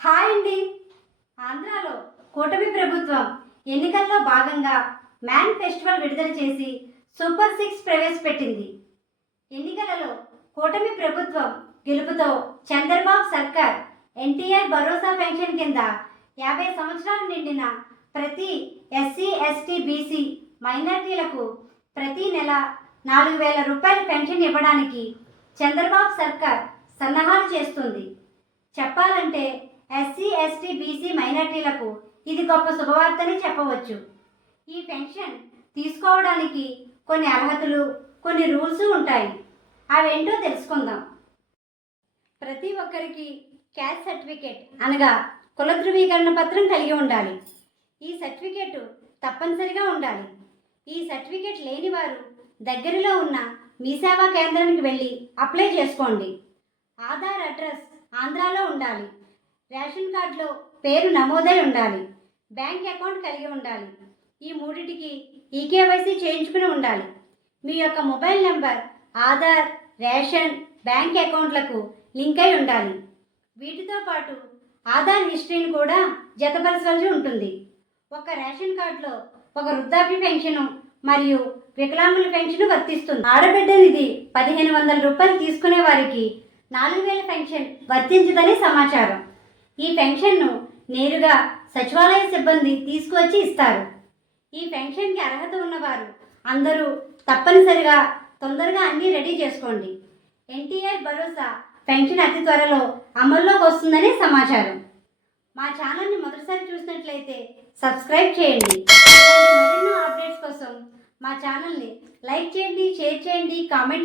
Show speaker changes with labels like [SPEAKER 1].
[SPEAKER 1] Hi అండి. ఆంధ్రాలో కూటమి ప్రభుత్వం ఎన్నికల్లో భాగంగా మ్యాన్ ఫెస్టివల్ విడుదల చేసి సూపర్ సిక్స్ ప్రవేశపెట్టింది. ఎన్నికలలో కూటమి ప్రభుత్వం గెలుపుతో చంద్రబాబు సర్కార్ ఎన్టీఆర్ భరోసా పెన్షన్ కింద యాభై సంవత్సరాలు నిండిన ప్రతి ఎస్సీ ఎస్టీ బీసీ మైనార్టీలకు ప్రతి నెల నాలుగు వేల రూపాయల పెన్షన్ ఇవ్వడానికి చంద్రబాబు సర్కార్ సన్నాహాలు చేస్తుంది. చెప్పాలంటే ఎస్సీ ఎస్టీ బీసీ మైనార్టీలకు ఇది గొప్ప శుభవార్తని చెప్పవచ్చు. ఈ పెన్షన్ తీసుకోవడానికి కొన్ని అర్హతలు కొన్ని రూల్స్ ఉంటాయి. అవేంటో తెలుసుకుందాం. ప్రతి ఒక్కరికి క్యాస్ట్ సర్టిఫికేట్ అనగా కుల ధృవీకరణ పత్రం కలిగి ఉండాలి. ఈ సర్టిఫికేట్ తప్పనిసరిగా ఉండాలి. ఈ సర్టిఫికేట్ లేని వారు దగ్గరలో ఉన్న మీ సేవా కేంద్రానికి వెళ్ళి అప్లై చేసుకోండి. ఆధార్ అడ్రస్ ఆంధ్రాలో ఉండాలి. రేషన్ కార్డులో పేరు నమోదై ఉండాలి. బ్యాంక్ అకౌంట్ కలిగి ఉండాలి. ఈ మూడింటికి ఈకేవైసీ చేయించుకుని ఉండాలి. మీ యొక్క mobile number Aadhaar ration bank అకౌంట్లకు link అయి ఉండాలి. వీటితో పాటు ఆధార్ హిస్టరీని కూడా జతపరచవలసి ఉంటుంది. ఒక రేషన్ కార్డులో ఒక వృద్ధాప్య పెన్షను మరియు వికలాంగుల పెన్షన్ వర్తిస్తుంది. ఆడబిడ్డ నిధి పదిహేను వందల రూపాయలు తీసుకునే వారికి నాలుగు వేల పెన్షన్ వర్తించదని సమాచారం. ఈ పెన్షన్ను నేరుగా సచివాలయ సిబ్బంది తీసుకువచ్చి ఇస్తారు. ఈ పెన్షన్కి అర్హత ఉన్నవారు అందరూ తప్పనిసరిగా తొందరగా అన్నీ రెడీ చేసుకోండి. ఎన్టీఆర్ భరోసా పెన్షన్ అతి త్వరలో అమల్లోకి వస్తుందని సమాచారం. మా ఛానల్ని మొదటిసారి చూసినట్లయితే సబ్స్క్రైబ్ చేయండి. మరెన్నో అప్డేట్స్ కోసం మా ఛానల్ని లైక్ చేయండి షేర్ చేయండి కామెంట్